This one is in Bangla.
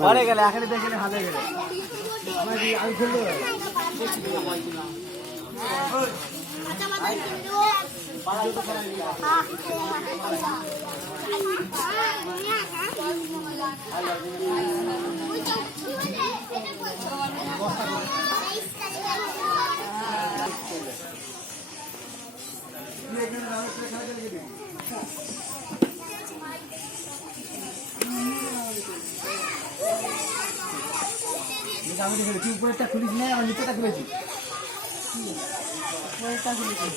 পরে গেলে এখানে দেখলে ভালো গেলে আমি খুলবো আমি দেখেছি উপরেরটা খুলিস না আর নিচেটা খুলেছি উপরেরটা খুলেছি